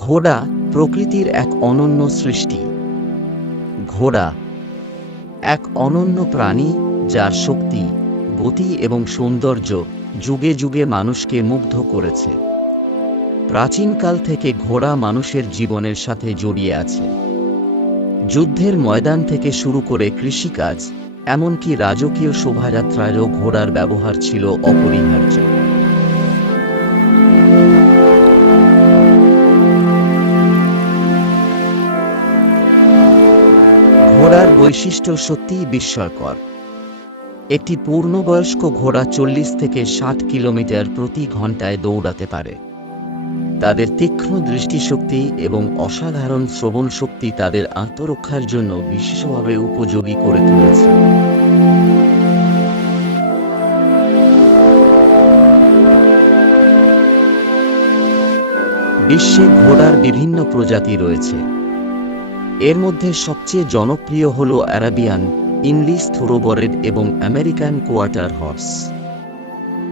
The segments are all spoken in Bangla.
ঘোড়া প্রকৃতির এক অনন্য সৃষ্টি। ঘোড়া এক অনন্য প্রাণী, যার শক্তি, গতি এবং সৌন্দর্য যুগে যুগে মানুষকে মুগ্ধ করেছে। প্রাচীনকাল থেকে ঘোড়া মানুষের জীবনের সাথে জড়িয়ে আছে। যুদ্ধের ময়দান থেকে শুরু করে কৃষিকাজ, এমনকি রাজকীয় শোভাযাত্রায়ও ঘোড়ার ব্যবহার ছিল অপরিহার্য। ঘোড়ার বৈশিষ্ট্য সত্যিই বিস্ময়কর। একটি পূর্ণবয়স্ক ঘোড়া 40 থেকে 60 কিলোমিটার প্রতি ঘন্টায় দৌড়াতে পারে। তাদের তীক্ষ্ণ দৃষ্টিশক্তি এবং অসাধারণ শ্রবণ শক্তি তাদের আত্মরক্ষার জন্য বিশেষভাবে উপযোগী করে তুলেছে। বিশ্বে ঘোড়ার বিভিন্ন প্রজাতি রয়েছে। এর মধ্যে সবচেয়ে জনপ্রিয় হল আরাবিয়ান, ইংলিশ থোরোবরেড এবং আমেরিকান কোয়ার্টার হর্স।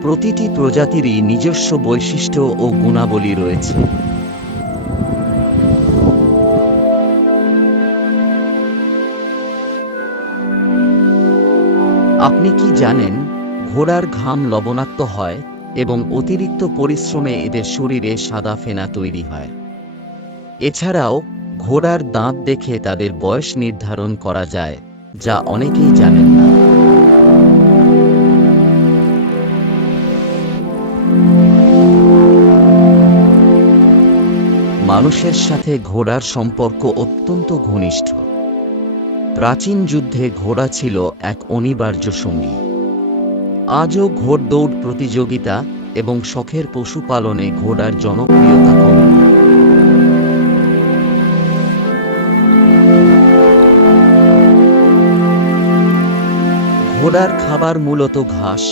প্রতিটি প্রজাতিরই নিজস্ব বৈশিষ্ট্য ও গুণাবলী রয়েছে। আপনি কি জানেন, ঘোড়ার ঘাম লবণাক্ত হয় এবং অতিরিক্ত পরিশ্রমে এদের শরীরে সাদা ফেনা তৈরি হয়। এছাড়াও ঘোড়ার দাঁত দেখে তাদের বয়স নির্ধারণ করা যায়, যা অনেকেই জানেন না। মানুষের সাথে ঘোড়ার সম্পর্ক অত্যন্ত ঘনিষ্ঠ। প্রাচীন যুদ্ধে ঘোড়া ছিল এক অনিবার্য সঙ্গী। আজও ঘোড়দৌড় প্রতিযোগিতা এবং শখের পশুপালনে ঘোড়ার জনপ্রিয়তা কমেনি। ঘোড়ার খাবার মূলত ঘাস,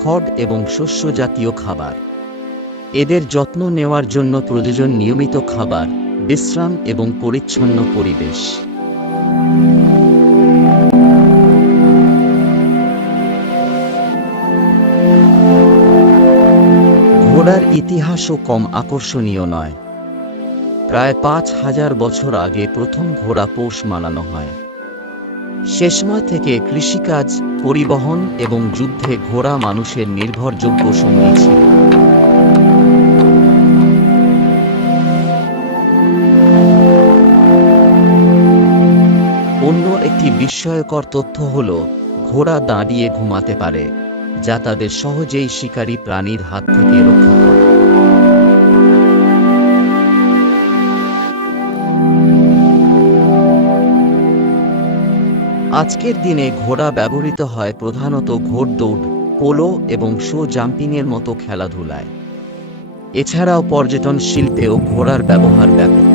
খড় এবং শস্য জাতীয় খাবার। এদের যত্ন নেওয়ার জন্য প্রয়োজন নিয়মিত খাবার, বিশ্রাম এবং পরিচ্ছন্ন পরিবেশ। ঘোড়ার ইতিহাসও কম আকর্ষণীয় নয়। প্রায় 5000 বছর আগে প্রথম ঘোড়া পোষ মানানো হয়। সে সময় থেকে কৃষিকাজ, পরিবহন এবং যুদ্ধে ঘোড়া মানুষের নির্ভরযোগ্য সঙ্গী ছিল। অন্য একটি বিস্ময়কর তথ্য হল, ঘোড়া দাঁড়িয়ে ঘুমাতে পারে, যা তাদের সহজেই শিকারী প্রাণীর হাত থেকে রক্ষা করে। আজকের দিনে ঘোড়া ব্যবহৃত হয় প্রধানত ঘোড়দৌড়, পোলো এবং শো জাম্পিংয়ের মতো খেলাধুলায়। এছাড়াও পর্যটন শিল্পেও ঘোড়ার ব্যবহার ব্যাপক।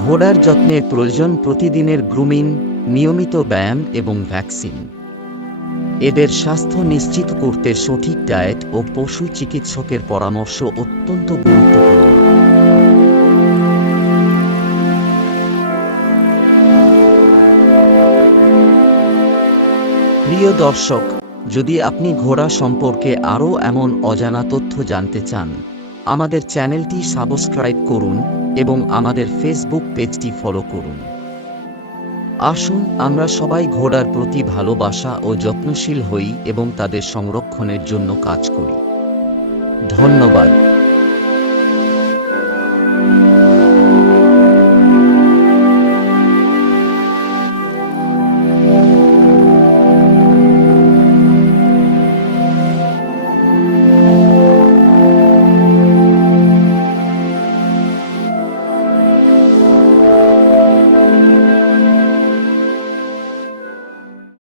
ঘোড়ার যত্নের প্রয়োজন প্রতিদিনের গ্রুমিং, নিয়মিত ব্যায়াম এবং ভ্যাকসিন। এদের স্বাস্থ্য নিশ্চিত করতে সঠিক ডায়েট ও পশু চিকিৎসকের পরামর্শ অত্যন্ত গুরুত্বপূর্ণ। প্রিয় দর্শক, যদি আপনি ঘোড়া সম্পর্কে আরও এমন অজানা তথ্য জানতে চান, আমাদের চ্যানেলটি সাবস্ক্রাইব করুন এবং আমাদের ফেসবুক পেজটি ফলো করুন। আসুন আমরা সবাই ঘোড়ার প্রতি ভালোবাসা ও যত্নশীল হই এবং তাদের সংরক্ষণের জন্য কাজ করি। ধন্যবাদ।